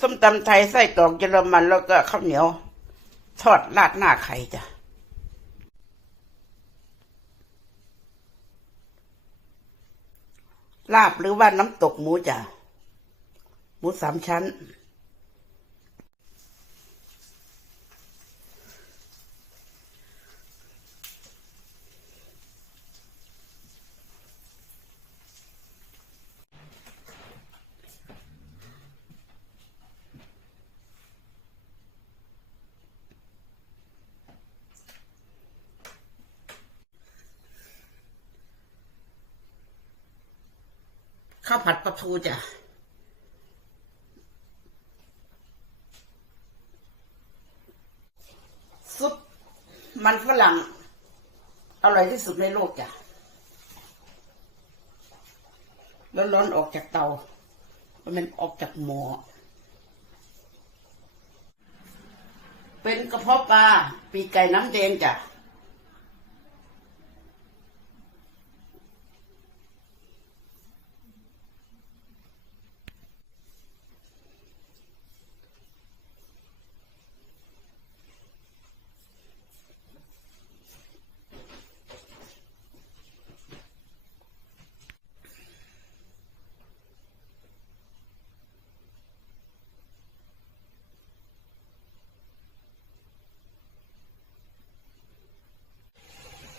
ส้มตำไทยไส้กรอกเยอรมันแล้วก็ข้าวเหนียวทอดราดหน้าไข่จ้ะลาบหรือว่าน้ำตกหมูจ้ะหมู3 ชั้นข้าวผัดปลาทูจ้ะซุปมันฝรั่งอร่อยที่สุดในโลกจ้ะร้อนๆออกจากเตามันออกจากหม้อเป็นกระเพาะปลาปีกไก่น้ำแดงจ้ะ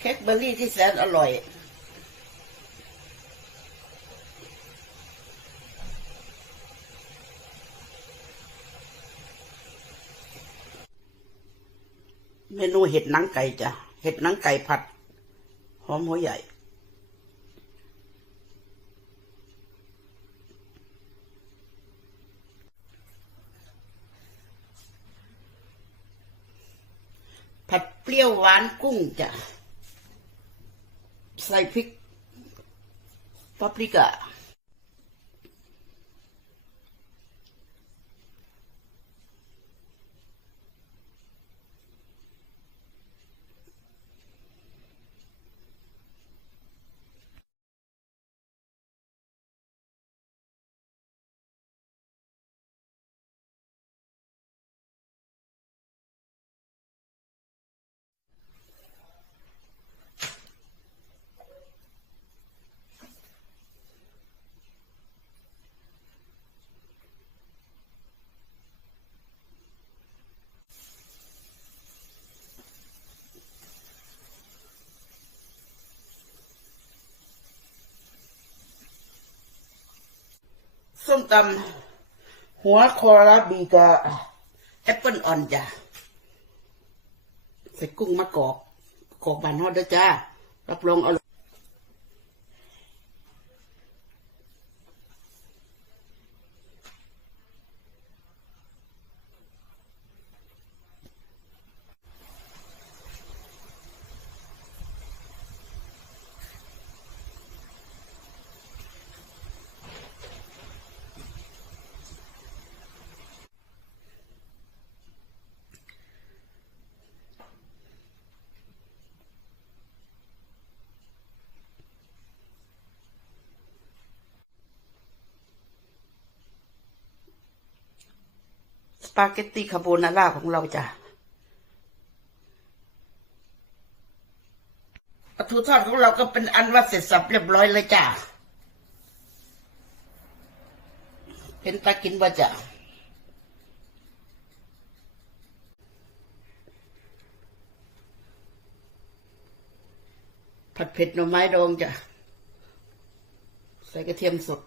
เค้กเบอร์รี่ที่แสนอร่อยเมนูเห็ดหนังไก่จ้ะเห็ดหนังไก่ผัดหอมหัวใหญ่ผัดเปรี้ยวหวานกุ้งจ้ะใส่พริกปาปริก้าส้มตำหัวคอราบีกับแอปเปิลอ่อนจ้ะใส่กุ้งมะกอกบานฮอดด้วยจ้ารับรองอร่อยสปาเกตตีคาโบนาร่าของเราจ้ะปลาทูทอดของเราก็เป็นอันว่าเสร็จสับเรียบร้อยเลยจ้ะเป็นตากินบ่จ้ะผัดเผ็ดหน่อไม้ดองจ้ะใส่กระเทียมสด